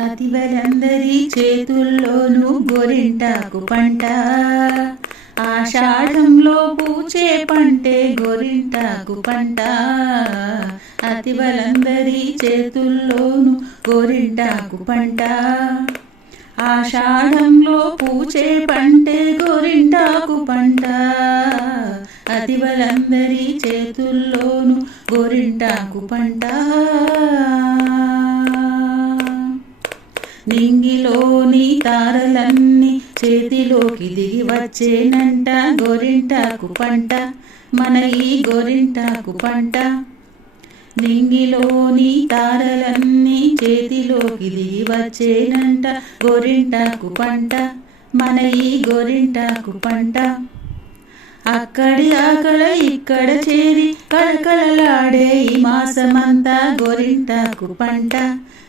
అతివలందరి చేతుల్లోనూ గోరింటాకు పంట. ఆషాఢంలో పూచే పంటే గోరింటాకు పంట. అతివలందరి చేతుల్లోనూ గోరింటాకు పంట. ఆషాఢంలో పూచే పంటే గోరింటాకు పంట. అతివలందరి చేతుల్లోనూ గోరింటాకు పంట. నింగిలోని తారలన్నీ చేతిలోకి దిగి వచ్చేనంట. గోరింటాకు పంట మన ఈ గోరింటాకు పంట. నింగిలోని తారలన్నీ చేతిలోకి దిగి వచ్చేనంట. గోరింటాకు పంట మన ఈ గోరింటాకు పంట. అక్కడి అక్కడ ఇక్కడ చేరి కళకళలాడే ఈ మాసమంతా గోరింటాకు పంట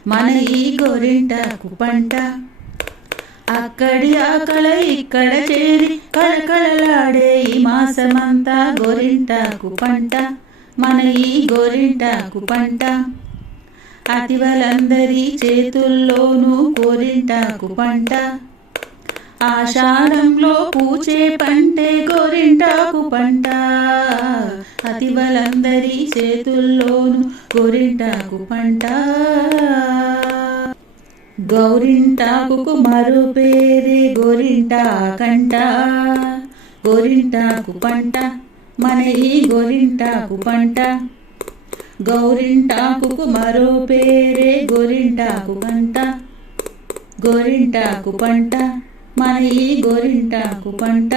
మన ఈ గోరింటాకు పంట. అక్కడి అక్కడ ఇక్కడ చేరి కళకళలాడే ఈ మాసమంతా గోరింటాకు పంట మన ఈ గోరింటాకు పంట. అతివలందరి చేతుల్లోనూ గోరింటాకు పంట. ఆషాఢంలో పూచే పంటే గోరింటాకు పంట. అతివలందరి చేతుల్లోను గోరింటాకు పంట. గౌరింటాకు మరో పేరే గోరింటాకంట గోరింటాకు పంట మన ఈ గోరింటాకు పంట. గౌరింటాకు మరో పేరే గోరింటాకు పంట. గోరింటాకు పంట మన ఈ గోరింటాకు పంట.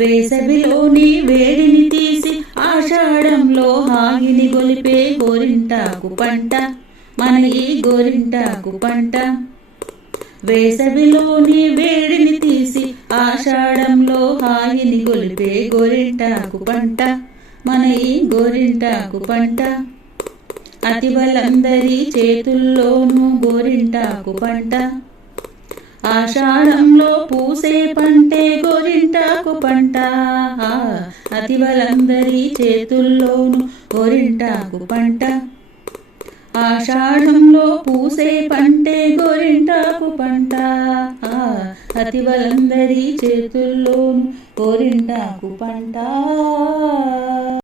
వేసవిలోని వేడిని తీసి ఆషాఢంలో హాగిని గొలిపే గోరింటాకు పంట మన ఈ గోరింటాకు పంట. వేసవిలోని వేడిని తీసి ఆషాఢంలో హాయిని గొలిపే గోరింటాకు పంట మన ఈ గోరింటాకు పంట. అతివలందరి చేతుల్లోనూ గోరింటాకు పంట. ఆషాఢంలో పూసే పంటే గోరింటాకు పంట. అతివలందరి చేతుల్లోనూ గోరింటాకు పంట. ఆషాఢంలో పూసే పంటే గోరింటాకు పంట. అతివలందరి చేతుల్లోనూ గోరింటాకు పంట.